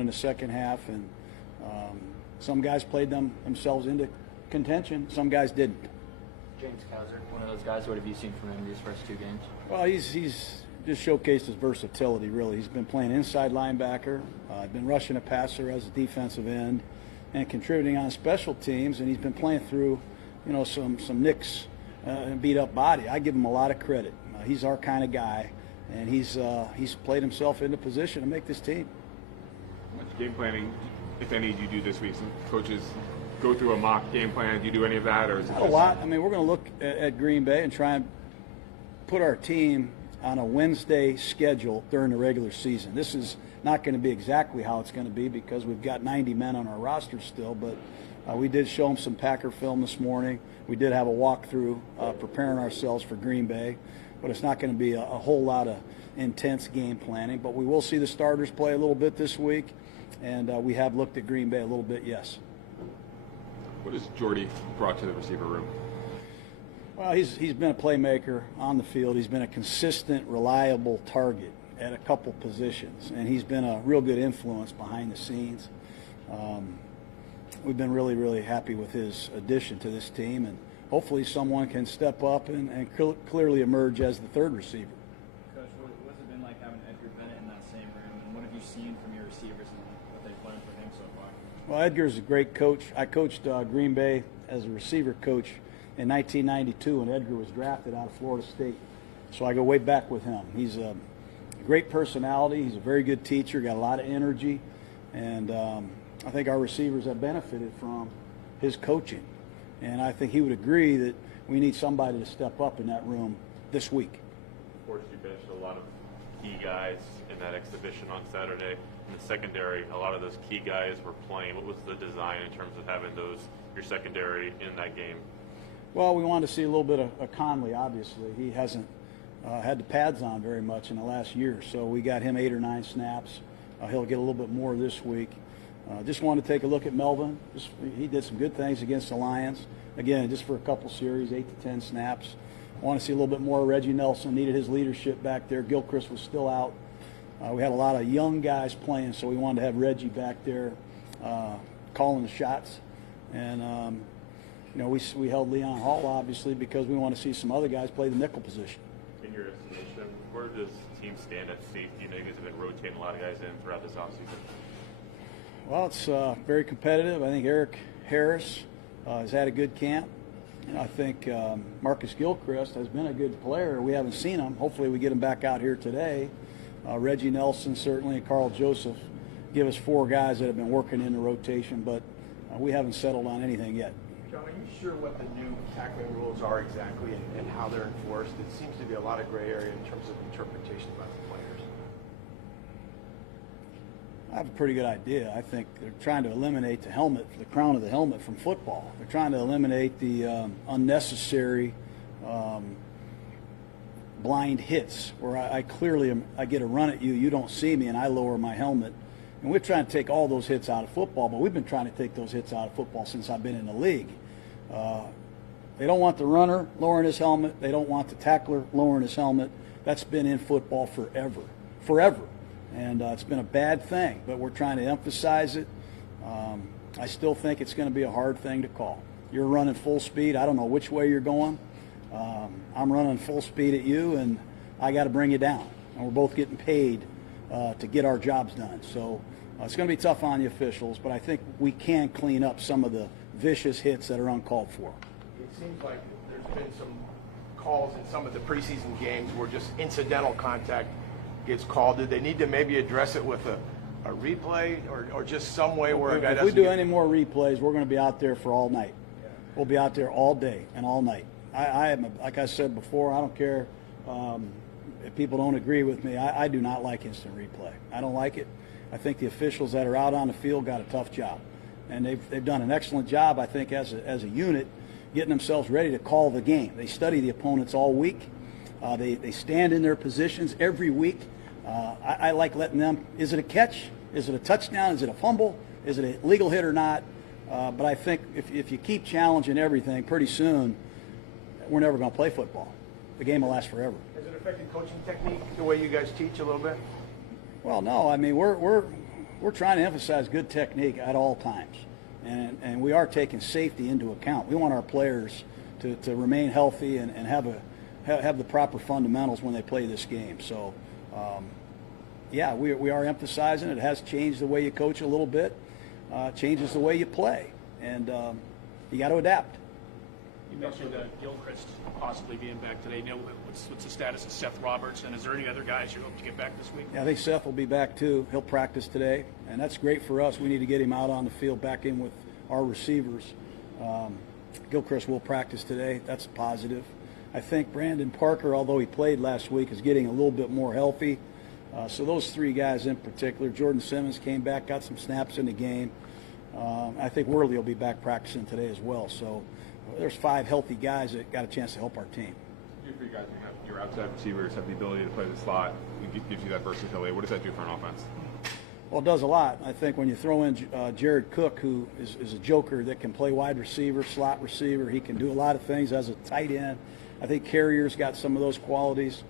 in the second half, and some guys played themselves into contention. Some guys didn't. James Kaiser, one of those guys. What have you seen from him these first 2 games? Well, he's just showcased his versatility, really. He's been playing inside linebacker, been rushing a passer as a defensive end, and contributing on special teams, and he's been playing through, some nicks and beat up body. I give him a lot of credit. He's our kind of guy, and he's played himself into position to make this team. How much game planning, if any, do you do this week? Some coaches go through a mock game plan. Do you do any of that, or is it Not a lot? I mean, we're going to look at Green Bay and try and put our team on a Wednesday schedule during the regular season. This is not going to be exactly how it's going to be because we've got 90 men on our roster still, but we did show them some Packer film this morning. We did have a walkthrough preparing ourselves for Green Bay, but it's not going to be a whole lot of intense game planning. But we will see the starters play a little bit this week, and we have looked at Green Bay a little bit, yes. What has Jordy brought to the receiver room? Well, he's been a playmaker on the field. He's been a consistent, reliable target at a couple positions, and he's been a real good influence behind the scenes. We've been really, really happy with his addition to this team, and hopefully someone can step up and clearly emerge as the third receiver. Coach, what's it been like having Edgar Bennett in that same room, and what have you seen from your receivers and what they've learned from him so far? Well, Edgar's a great coach. I coached Green Bay as a receiver coach in 1992 when Edgar was drafted out of Florida State. So I go way back with him. He's a great personality. He's a very good teacher, got a lot of energy, and I think our receivers have benefited from his coaching. And I think he would agree that we need somebody to step up in that room this week. Of course, you benched a lot of key guys in that exhibition on Saturday. In the secondary, a lot of those key guys were playing. What was the design in terms of having your secondary in that game? Well, we wanted to see a little bit of Conley, obviously. He hasn't had the pads on very much in the last year, so we got him 8 or 9 snaps. He'll get a little bit more this week. Just wanted to take a look at Melvin. He did some good things against the Lions. Again, just for a couple series, 8 to 10 snaps. I want to see a little bit more of Reggie Nelson. Needed his leadership back there. Gilchrist was still out. We had a lot of young guys playing, so we wanted to have Reggie back there calling the shots. And, we held Leon Hall, obviously, because we want to see some other guys play the nickel position. In your estimation, where does the team stand at safety? You guys have been rotating a lot of guys in throughout this offseason. Well, it's very competitive. I think Eric Harris has had a good camp. I think Marcus Gilchrist has been a good player. We haven't seen him. Hopefully we get him back out here today. Reggie Nelson, certainly, and Carl Joseph give us 4 guys that have been working in the rotation, but we haven't settled on anything yet. John, are you sure what the new tackling rules are exactly and how they're enforced? It seems to be a lot of gray area in terms of interpretation by the players. I have a pretty good idea. I think they're trying to eliminate the helmet, the crown of the helmet from football. They're trying to eliminate the unnecessary blind hits where I clearly I get a run at you, you don't see me, and I lower my helmet. And we're trying to take all those hits out of football, but we've been trying to take those hits out of football since I've been in the league. They don't want the runner lowering his helmet. They don't want the tackler lowering his helmet. That's been in football forever. And it's been a bad thing, but we're trying to emphasize it. I still think it's going to be a hard thing to call. You're running full speed. I don't know which way you're going. I'm running full speed at you, and I got to bring you down. And we're both getting paid to get our jobs done. So it's going to be tough on the officials, but I think we can clean up some of the vicious hits that are uncalled for. It seems like there's been some calls in some of the preseason games where just incidental contact gets called. Did they need to maybe address it with a replay or just some way where a guy doesn't If we do any more replays, we're going to be out there for all night. Yeah. We'll be out there all day and all night. I am, like I said before, I don't care if people don't agree with me. I do not like instant replay. I don't like it. I think the officials that are out on the field got a tough job. And they've done an excellent job, I think, as a unit, getting themselves ready to call the game. They study the opponents all week. They stand in their positions every week. I like letting them, is it a catch? Is it a touchdown? Is it a fumble? Is it a legal hit or not? But I think if you keep challenging everything, pretty soon we're never going to play football. The game will last forever. Has it affected coaching technique, the way you guys teach a little bit? Well, no. I mean, we're we're trying to emphasize good technique at all times, and we are taking safety into account. We want our players to remain healthy and have the proper fundamentals when they play this game. So, yeah, we are emphasizing it. It has changed the way you coach a little bit, changes the way you play, and you got to adapt. You mentioned Gilchrist possibly being back today. You know, what's the status of Seth Roberts, and is there any other guys you hope to get back this week? Yeah, I think Seth will be back too. He'll practice today, and that's great for us. We need to get him out on the field, back in with our receivers. Gilchrist will practice today. That's positive. I think Brandon Parker, although he played last week, is getting a little bit more healthy. So those three guys in particular. Jordan Simmons came back, got some snaps in the game. I think Worley will be back practicing today as well. So there's 5 healthy guys that got a chance to help our team. For you guys, you have your outside receivers have the ability to play the slot. It gives you that versatility. What does that do for an offense? Well, it does a lot. I think when you throw in Jared Cook, who is a joker that can play wide receiver, slot receiver, he can do a lot of things as a tight end. I think Carrier's got some of those qualities.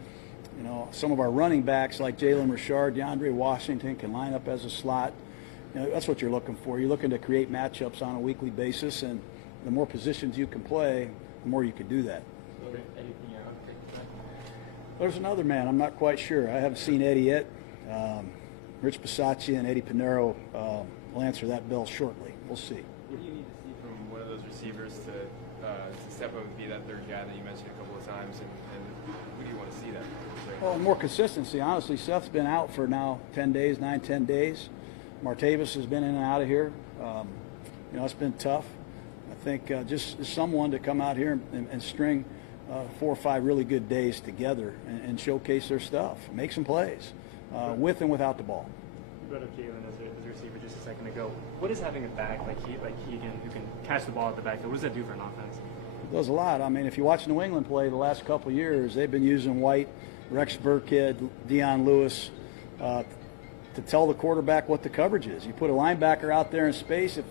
You know, some of our running backs like Jalen Richard, DeAndre Washington can line up as a slot. You know, that's what you're looking for. You're looking to create matchups on a weekly basis, and the more positions you can play, the more you can do that. There's another man. I'm not quite sure. I haven't seen Eddie yet. Rich Bisaccia and Eddie Pinero will answer that bell shortly. We'll see. What do you need to see from one of those receivers to step up and be that third guy that you mentioned a couple of times, and who do you want to see that? Well, more consistency. Honestly, Seth's been out for now 10 days, 9-10 days. Martavis has been in and out of here. You know, it's been tough. I think just someone to come out here and string 4 or 5 really good days together and showcase their stuff, make some plays with and without the ball. You brought up Jalen as a receiver just a second ago. What is having a back like Keegan who can catch the ball at the backfield? What does that do for an offense? It does a lot. I mean, if you watch New England play the last couple of years, they've been using White, Rex Burkhead, Deion Lewis to tell the quarterback what the coverage is. You put a linebacker out there in space, if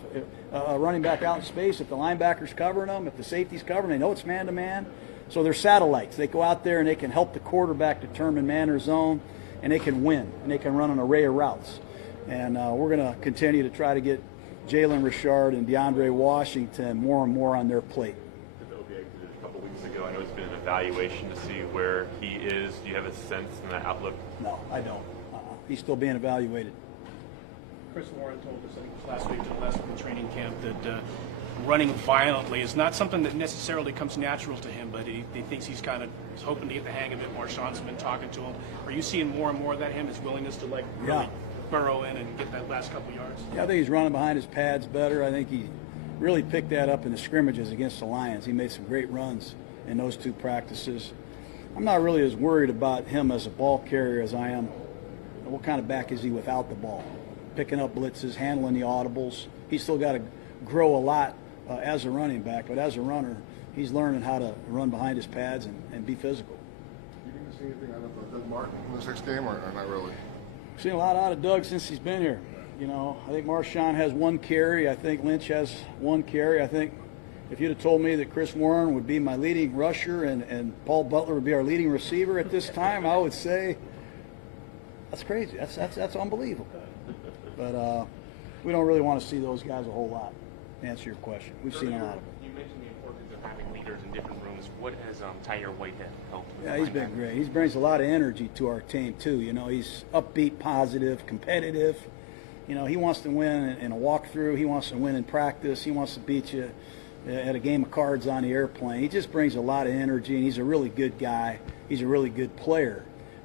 a running back out in space, if the linebacker's covering them, if the safety's covering, they know it's man-to-man. So they're satellites. They go out there and they can help the quarterback determine man or zone, and they can win, and they can run an array of routes. And we're going to continue to try to get Jalen Richard and DeAndre Washington more and more on their plate. A couple weeks ago, I know it's been an evaluation to see where he is. Do you have a sense in that outlook? No, I don't. He's still being evaluated. Chris Warren told us, I think it was last week, to the last week of training camp, that running violently is not something that necessarily comes natural to him, but he thinks he's hoping to get the hang of it more. Sean's been talking to him. Are you seeing more and more of that, his willingness to really burrow in and get that last couple yards? Yeah, I think he's running behind his pads better. I think he really picked that up in the scrimmages against the Lions. He made some great runs in those 2 practices. I'm not really as worried about him as a ball carrier as I am what kind of back is he without the ball. Picking up blitzes, handling the audibles. He's still got to grow a lot as a running back, but as a runner, he's learning how to run behind his pads and be physical. You going to see anything out of Doug Martin in this next game, or not really? I've seen a lot out of Doug since he's been here. You know, I think Marshawn has 1 carry. I think Lynch has 1 carry. I think if you'd have told me that Chris Warren would be my leading rusher and Paul Butler would be our leading receiver at this time, I would say that's crazy. That's unbelievable. But we don't really want to see those guys a whole lot, to answer your question. We've seen a lot of them. You mentioned the importance of having leaders in different rooms. What has Tyre Whitehead helped? Yeah, he's been great. He brings a lot of energy to our team, too. You know, he's upbeat, positive, competitive. You know, he wants to win in a walkthrough. He wants to win in practice. He wants to beat you at a game of cards on the airplane. He just brings a lot of energy, and he's a really good guy. He's a really good player.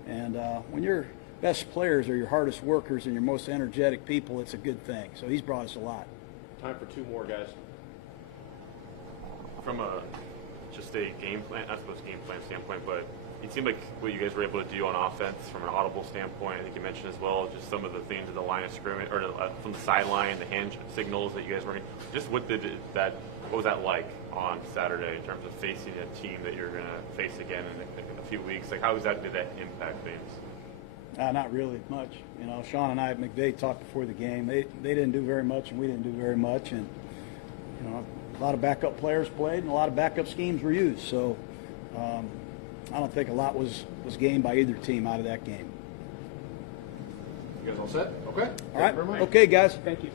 And when your best players are your hardest workers and your most energetic people, it's a good thing. So he's brought us a lot. Time for 2 more, guys. From just a game plan, not supposed game plan standpoint, but it seemed like what you guys were able to do on offense from an audible standpoint. I think you mentioned as well just some of the things at the line of scrimmage or from the sideline, the hand signals that you guys were. Just what was that like on Saturday in terms of facing a team that you're going to face again in a few weeks? Like, did that impact things? Not really much. You know, Sean and I at McVay talked before the game. They didn't do very much, and we didn't do very much. And you know, a lot of backup players played, and a lot of backup schemes were used. So I don't think a lot was gained by either team out of that game. You guys all set? Okay. All right. Thank you very much. Okay, guys. Thank you.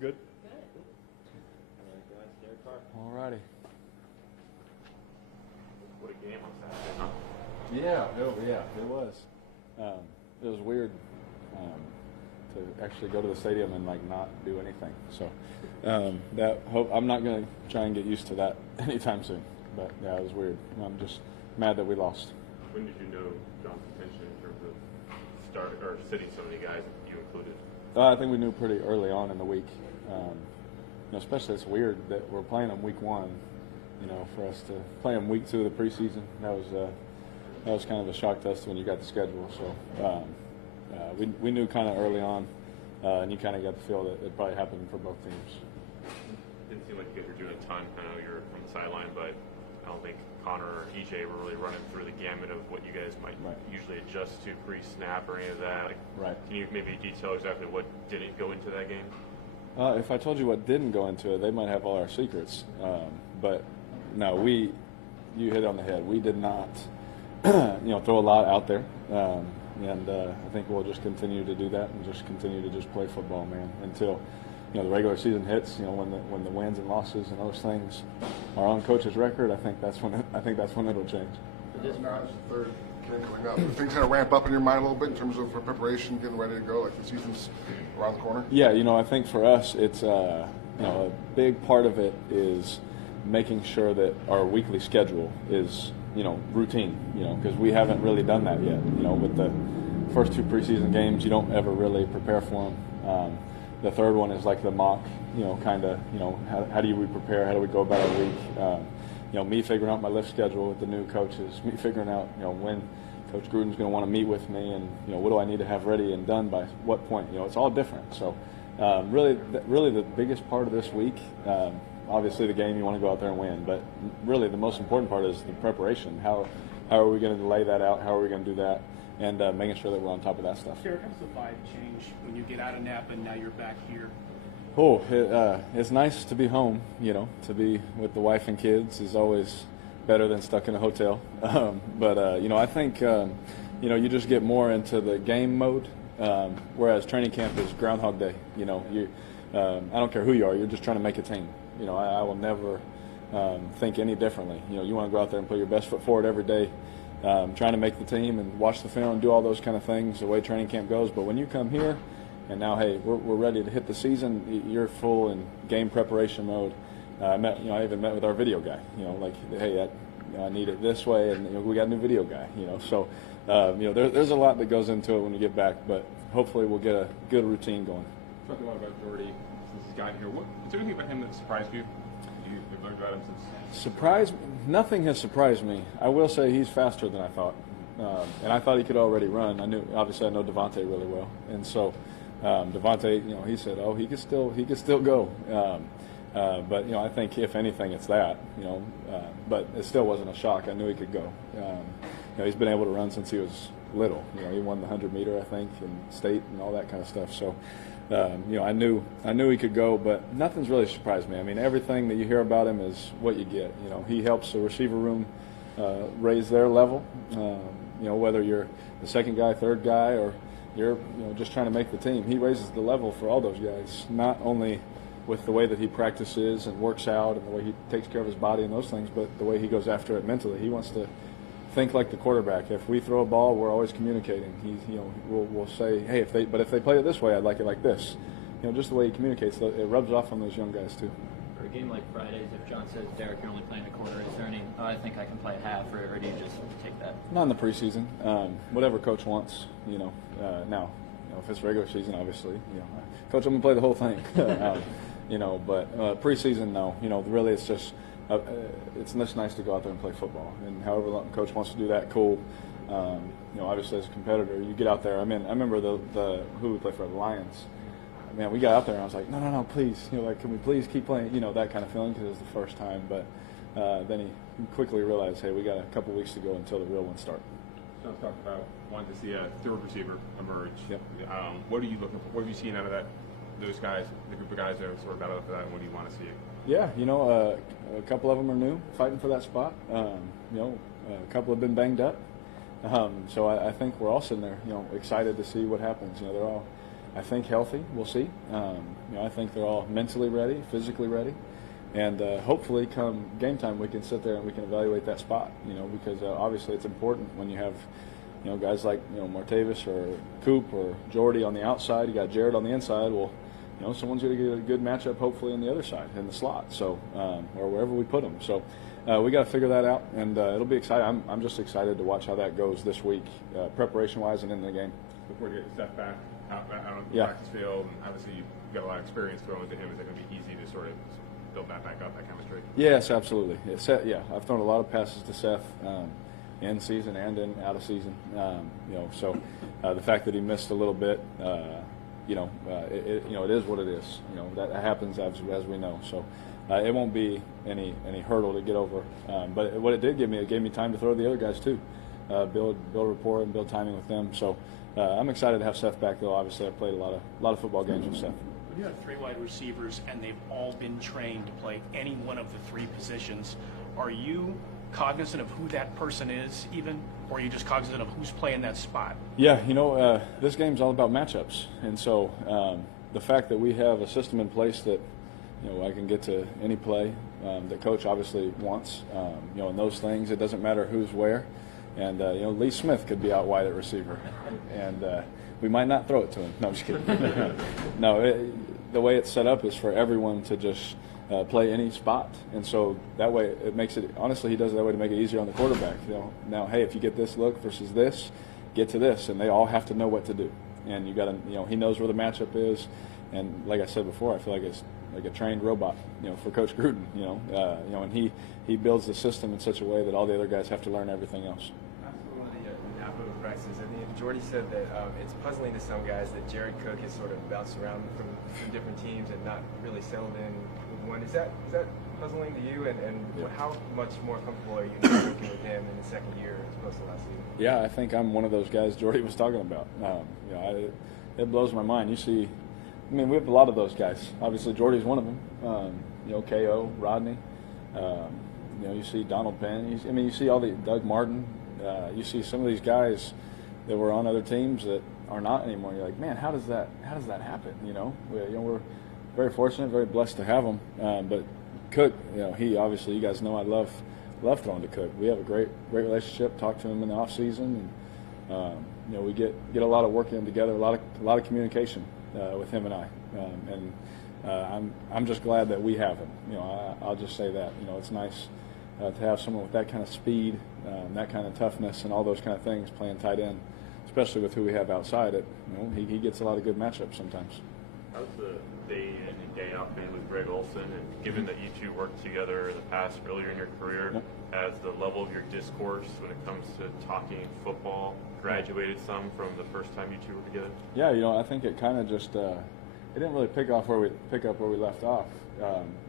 Good. All righty. What a game was that? Huh? Yeah, it was. It was weird to actually go to the stadium and like not do anything. So I'm not going to try and get used to that anytime soon. But yeah, it was weird. I'm just mad that we lost. When did you know John's intention in terms of sitting so many guys, you included? I think we knew pretty early on in the week. Especially it's weird that we're playing them week 1. For us to play them week 2 of the preseason, that was kind of a shock to us when you got the schedule. So we knew kind of early on, and you kind of got the feel that it probably happened for both teams. Didn't seem like you guys were doing a ton. I know you're from the sideline, but I don't think Connor or EJ were really running through the gamut of what you guys might usually adjust to pre-snap or any of that. Can you maybe detail exactly what didn't go into that game? If I told you what didn't go into it, they might have all our secrets. But no, you hit it on the head. We did not, throw a lot out there. And I think we'll just continue to do that and just continue to just play football, man, until the regular season hits. When the wins and losses and those things are on coach's record, I think that's when it'll change. This is the third game coming up. Are things kind of ramp up in your mind a little bit in terms of preparation, getting ready to go, like the season's around the corner? Yeah, I think for us, it's a big part of it is making sure that our weekly schedule is routine. Because we haven't really done that yet. With the first 2 preseason games, you don't ever really prepare for them. The third one is like the mock. How do we prepare? How do we go about our week? Me figuring out my lift schedule with the new coaches. Me figuring out when Coach Gruden's going to want to meet with me, and what do I need to have ready and done by what point. It's all different. So really the biggest part of this week, obviously the game you want to go out there and win, but really the most important part is the preparation. How are we going to lay that out? How are we going to do that? And making sure that we're on top of that stuff. Derek, how does the vibe change when you get out of Napa and now you're back here? Oh, it's nice to be home. To be with the wife and kids is always better than stuck in a hotel. But I think you just get more into the game mode. Whereas training camp is Groundhog Day. I don't care who you are. You're just trying to make a team. I will never think any differently. You want to go out there and put your best foot forward every day, trying to make the team and watch the film and do all those kind of things the way training camp goes. But when you come here and now, hey, we're ready to hit the season, you're full in game preparation mode. I even met with our video guy. Hey, I need it this way, and we got a new video guy. So there's a lot that goes into it when you get back, but hopefully we'll get a good routine going. Talked a lot about Jordy since he's gotten here. Is there anything about him that surprised you? You've learned about him since. Surprised? Nothing has surprised me. I will say he's faster than I thought, and I thought he could already run. I know Devontae really well, and so Devontae, he said, "Oh, he could still go." But I think if anything, it's that. But it still wasn't a shock. I knew he could go. He's been able to run since he was little. He won the 100-meter, I think, in state and all that kind of stuff. So, I knew he could go, but nothing's really surprised me. I mean, everything that you hear about him is what you get. He helps the receiver room raise their level. Whether you're the second guy, third guy, or you're just trying to make the team, he raises the level for all those guys. Not only with the way that he practices and works out and the way he takes care of his body and those things, but the way he goes after it mentally. He wants to think like the quarterback. If we throw a ball, we're always communicating. We'll say, hey, if they play it this way, I'd like it like this. Just the way he communicates, it rubs off on those young guys too. For a game like Fridays, if John says, Derek, you're only playing a quarter, is there any, I think I can play a half, or do you just take that? Not in the preseason. Whatever coach wants, now, if it's regular season, obviously, coach, I'm going to play the whole thing. But preseason, no. Really it's just, it's just nice to go out there and play football. And however long the coach wants to do that, cool. Obviously as a competitor, you get out there. I remember who we played for, the Lions. Man, we got out there and I was like, no, please. Can we please keep playing? That kind of feeling because it was the first time. But then he quickly realized, hey, we got a couple weeks to go until the real ones start. Sean's talked about wanting to see a third receiver emerge. Yep. What are you looking for? What have you seen out of that? Those guys, the group of guys that are sort of battling for that, and what do you want to see? Yeah, a couple of them are new, fighting for that spot. A couple have been banged up. So I think we're all sitting there, excited to see what happens. They're all, I think, healthy. We'll see. I think they're all mentally ready, physically ready. And hopefully come game time we can sit there and we can evaluate that spot, because obviously it's important when you have guys like Martavis or Coop or Jordy on the outside. You got Jared on the inside. Well, someone's going to get a good matchup hopefully on the other side in the slot, so or wherever we put them. So we got to figure that out, and it'll be exciting. I'm just excited to watch how that goes this week, preparation-wise and in the game. Before you get Seth back out on the Yeah. practice field, and obviously you've got a lot of experience throwing to him. Is it going to be easy to sort of build that back up, that chemistry? Yes, absolutely. I've thrown a lot of passes to Seth in season and in out of season. So the fact that he missed a little bit, it is what it is. That happens as we know. So it won't be any hurdle to get over. But what it did give me, it gave me time to throw to the other guys too, build rapport and build timing with them. So I'm excited to have Seth back. Though obviously I've played a lot of football games with Seth. You have 3 wide receivers, and they've all been trained to play any one of the 3 positions. Are you cognizant of who that person is, even, or are you just cognizant of who's playing that spot? Yeah, this game's all about matchups, and so the fact that we have a system in place that I can get to any play that coach obviously wants, and those things. It doesn't matter who's where, And Lee Smith could be out wide at receiver, and we might not throw it to him. No, I'm just kidding. No, the way it's set up is for everyone to just play any spot, and so that way it makes it. Honestly, he does it that way to make it easier on the quarterback. Now, hey, if you get this look versus this, get to this, and they all have to know what to do. And you got to, he knows where the matchup is, and like I said before, I feel like it's like a trained robot, for Coach Gruden, and he builds the system in such a way that all the other guys have to learn everything else. After one of the Napa practices, I think Jordy said that it's puzzling to some guys that Jared Cook has sort of bounced around from different teams and not really settled in with one. Is that puzzling to you? And how much more comfortable are you now working with him in the second year as opposed to last season? Yeah, I think I'm one of those guys Jordy was talking about. It blows my mind. You see, we have a lot of those guys. Obviously, Jordy's one of them. KO, Rodney. You see Donald Penn. You see all the Doug Martin. You see some of these guys that were on other teams that are not anymore. You're like, man, how does that happen? We're very fortunate, very blessed to have him. But Cook, he obviously, you guys know I love throwing to Cook. We have a great relationship. Talk to him in the off season, and we get a lot of work in together, a lot of communication with him and I. I'm just glad that we have him. I'll just say that. It's nice to have someone with that kind of speed, that kind of toughness, and all those kind of things playing tight end, especially with who we have outside it. He gets a lot of good matchups sometimes. How's the day in and day out been with Greg Olson? And given that you two worked together in the past, earlier in your career, has the level of your discourse when it comes to talking football graduated some from the first time you two were together? Yeah, I think it kind of just it didn't really pick up where we left off.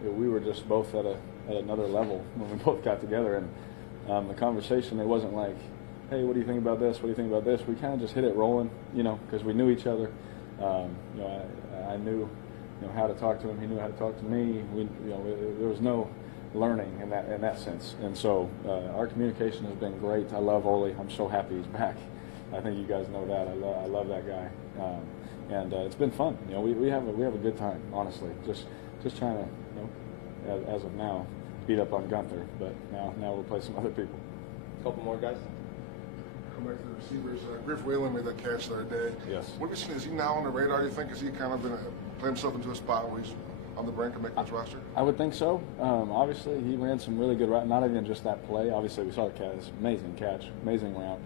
We were just both at another level when we both got together, and the conversation, it wasn't like, hey, what do you think about this? What do you think about this? We kind of just hit it rolling, because we knew each other. I knew, how to talk to him. He knew how to talk to me. There was no learning in that sense, and so our communication has been great. I love Ole. I'm so happy he's back. I think you guys know that. I love that guy, and it's been fun. We have a good time, honestly. Just trying to, as of now, beat up on Gunther, but now we'll play some other people. A couple more guys. Come back to the receivers. Griff Whalen made that catch the other day. Yes. What have you seen? Is he now on the radar, you think? Is he kind of been playing himself into a spot where he's on the brink of making this roster? I would think so. Obviously, he ran some really good routes. Not even just that play. Obviously, we saw the catch. Amazing catch. Amazing route.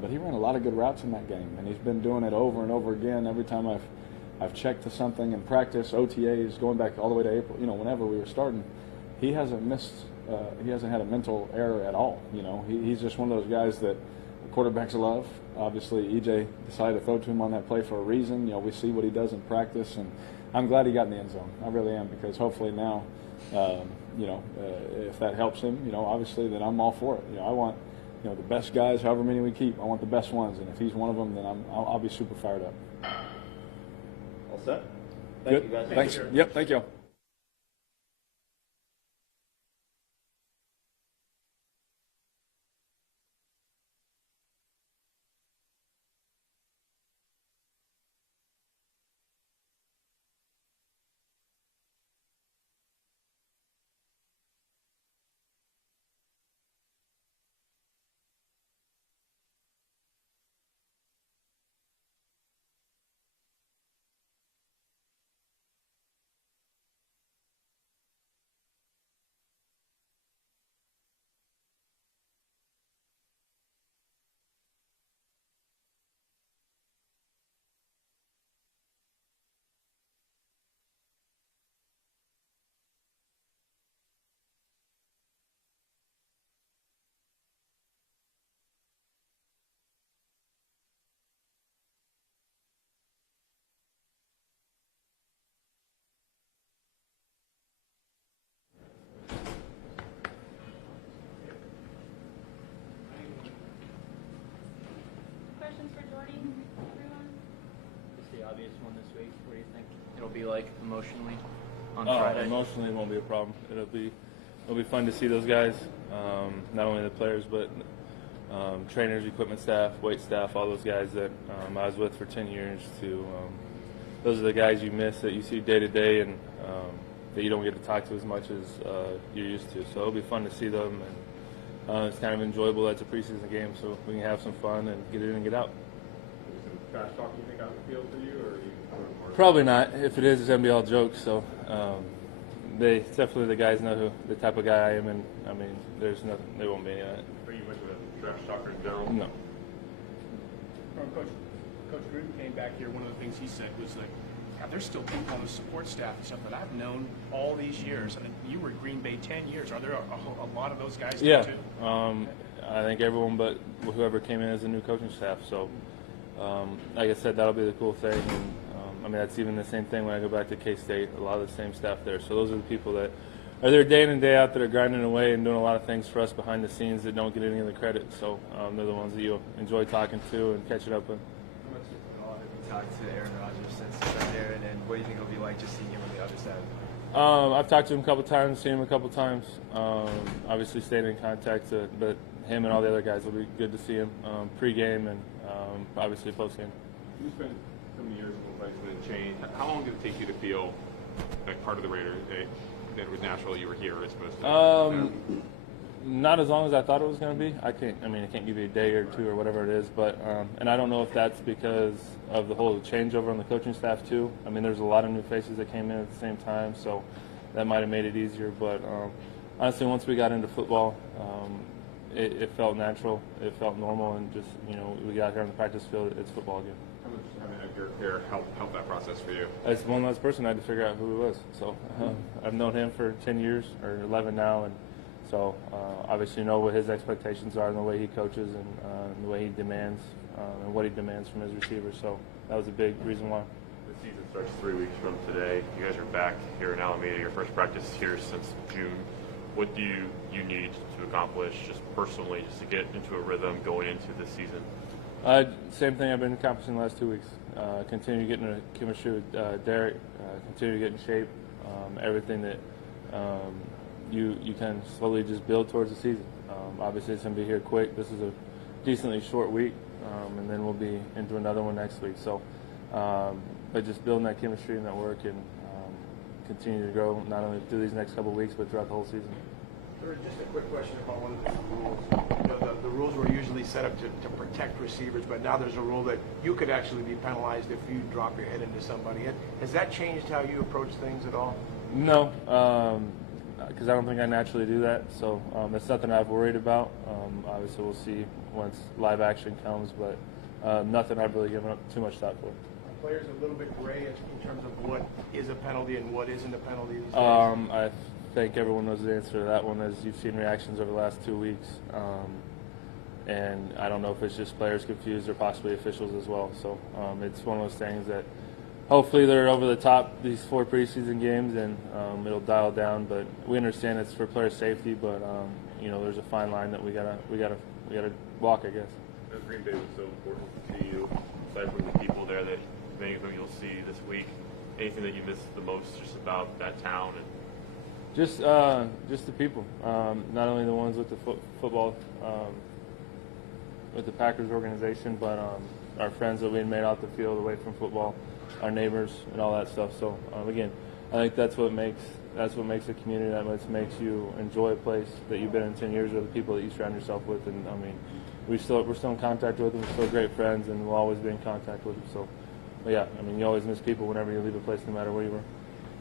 But he ran a lot of good routes in that game, and he's been doing it over and over again. Every time I've checked to something in practice, OTAs, going back all the way to April, whenever we were starting, he hasn't missed. He hasn't had a mental error at all. He's just one of those guys that the quarterbacks love. Obviously, EJ decided to throw to him on that play for a reason. We see what he does in practice, and I'm glad he got in the end zone. I really am, because hopefully now, if that helps him, obviously then I'm all for it. I want, the best guys, however many we keep. I want the best ones, and if he's one of them, then I'll be super fired up. All set? Thank you, guys. Thanks. Yep. Thank you. Questions for Jordy, everyone? Just the obvious one this week. What do you think it'll be like emotionally on Friday? Emotionally, it won't be a problem. It'll be fun to see those guys, not only the players, but trainers, equipment staff, weight staff, all those guys that I was with for 10 years. Those are the guys you miss that you see day to day, and that you don't get to talk to as much as you're used to. So it'll be fun to see them, it's kind of enjoyable. That's a preseason game, so we can have some fun and get in and get out. Is there some trash talk you think on the field for you, or are you more? Probably not. If it is, it's gonna be all jokes. So they definitely, the guys know who the type of guy I am, and I mean, there's nothing. There won't be any of that. Are you much of a trash talker in general? No. Coach Gruden came back here. One of the things he said was like, God, there's still people on the support staff and stuff that I've known all these years. I mean, you were at Green Bay 10 years. Are there a lot of those guys Yeah. there too? I think everyone but whoever came in as a new coaching staff. So, like I said, that'll be the cool thing. And, I mean, that's even the same thing when I go back to K-State. A lot of the same staff there. So those are the people that are there day in and day out that are grinding away and doing a lot of things for us behind the scenes that don't get any of the credit. So they're the ones that you enjoy talking to and catching up with. How much have you talked to Aaron Rodgers since he's been there, and what do you think it'll be like just seeing him on the other side? I've talked to him a couple times, seen him a couple times. Obviously staying in contact, but him and all the other guys will be good to see him pre-game and obviously post-game. You spent so many years in the place when it changed. How long did it take you to feel like part of the Raiders? That it was natural you were here as opposed to? Not as long as I thought it was going to be. I can't give you a day or two or whatever it is, but and I don't know if that's because of the whole changeover on the coaching staff too. I mean, there's a lot of new faces that came in at the same time, so that might have made it easier. But honestly, once we got into football, it felt natural, it felt normal, and just we got here on the practice field. It's football again. How much having Edgar here help that process for you? As one less person, I had to figure out who he was. So I've known him for 10 years or 11 now, and so obviously know what his expectations are and the way he coaches and the way he demands and what he demands from his receivers. So that was a big reason why. The season starts 3 weeks from today. You guys are back here in Alameda. Your first practice here since June. What do you need to accomplish just personally just to get into a rhythm going into this season? Same thing I've been accomplishing the last 2 weeks. Continue getting a chemistry with Derek. Continue to get in shape. Everything that you can slowly just build towards the season. Obviously, it's going to be here quick. This is a decently short week, and then we'll be into another one next week. So, but just building that chemistry and that work and continue to grow not only through these next couple of weeks, but throughout the whole season. Just a quick question about one of the rules. The rules were usually set up to protect receivers, but now there's a rule that you could actually be penalized if you drop your head into somebody. Has that changed how you approach things at all? No, because I don't think I naturally do that. So it's nothing I've worried about. Obviously, we'll see once live action comes, but nothing I've really given up too much thought for. Players a little bit gray in terms of what is a penalty and what isn't a penalty these days? I think everyone knows the answer to that one, as you've seen reactions over the last 2 weeks. And I don't know if it's just players confused or possibly officials as well. So it's one of those things that hopefully they're over the top these 4 preseason games and it'll dial down. But we understand it's for player safety, but there's a fine line that we gotta walk, I guess. As Green Bay was so important to you, aside from the people there that many of them you'll see this week, anything that you miss the most just about that town? And just the people, not only the ones with the football, with the Packers organization, but our friends that we made out the field away from football, our neighbors, and all that stuff. So again, I think that's what makes a community, that makes you enjoy a place that you've been in 10 years, or the people that you surround yourself with. And I mean, we're still in contact with them. We're still great friends, and we'll always be in contact with them. So, but yeah, I mean, you always miss people whenever you leave a place, no matter where you were.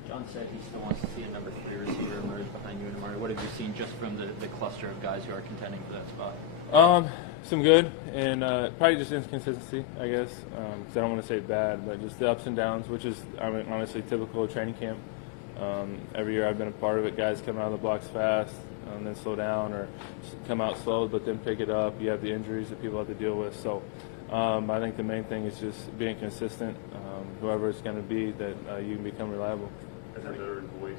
John said he still wants to see a number 3 receiver emerge behind you and Amari. What have you seen just from the cluster of guys who are contending for that spot? Some good, and probably just inconsistency, I guess. Because I don't want to say bad, but just the ups and downs, which is honestly typical of training camp. Every year I've been a part of it. Guys come out of the blocks fast, and then slow down, or come out slow but then pick it up. You have the injuries that people have to deal with. So I think the main thing is just being consistent. Whoever it's going to be, that you can become reliable. As a veteran voice,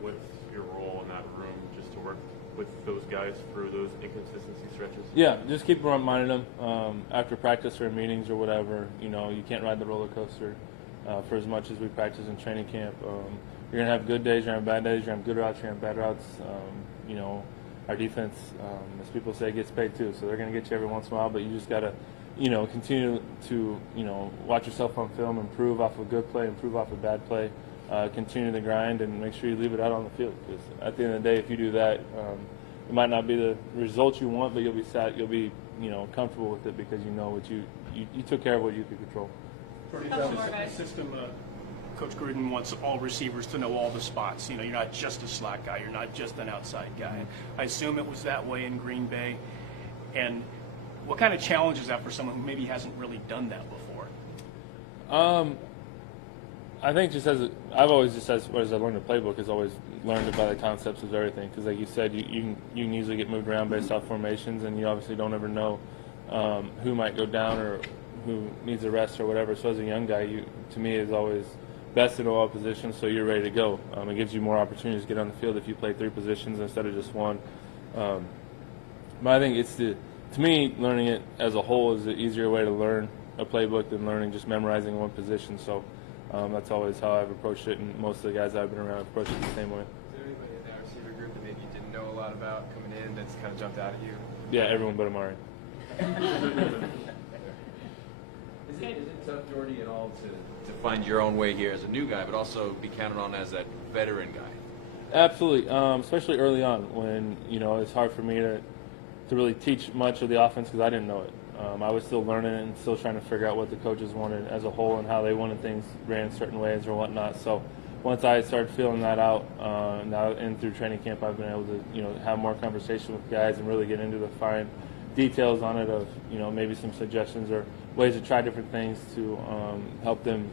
what's your role in that room just to work with those guys through those inconsistency stretches? Yeah, just keep reminding them after practice or meetings or whatever, you can't ride the roller coaster for as much as we practice in training camp. You're going to have good days, you're going to have bad days, you're going to have good routes, you're going to have bad routes. Our defense, as people say, gets paid too, so they're going to get you every once in a while, but you just got to continue to, watch yourself on film, improve off a good play, improve off a bad play, continue the grind, and make sure you leave it out on the field. Because at the end of the day, if you do that, it might not be the result you want, but you'll be you'll be comfortable with it because you know what you took care of what you could control. The system, Coach Gruden wants all receivers to know all the spots. You're not just a slot guy. You're not just an outside guy. I assume it was that way in Green Bay. And what kind of challenge is that for someone who maybe hasn't really done that before? I think I've always as I learned the playbook, has always learned about the concepts of everything. Because like you said, you can easily get moved around based off formations, and you obviously don't ever know who might go down or who needs a rest or whatever. So as a young guy, to me, is always best in all positions, so you're ready to go. It gives you more opportunities to get on the field if you play 3 positions instead of just one. But I think to me, learning it as a whole is an easier way to learn a playbook than learning just memorizing one position. So that's always how I've approached it, and most of the guys I've been around approach it the same way. Is there anybody in that receiver group that maybe you didn't know a lot about coming in that's kind of jumped out at you? Yeah, everyone but Amari. Is it tough, Jordy, at all to find your own way here as a new guy, but also be counted on as that veteran guy? Absolutely, especially early on when it's hard for me to really teach much of the offense because I didn't know it. I was still learning it and still trying to figure out what the coaches wanted as a whole and how they wanted things ran certain ways or whatnot. So once I started feeling that out, now and through training camp, I've been able to have more conversation with guys and really get into the fine details on it of maybe some suggestions or ways to try different things to help them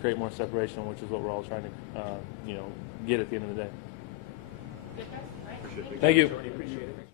create more separation, which is what we're all trying to get at the end of the day. Good, guys. All right. Thank you. Appreciate it.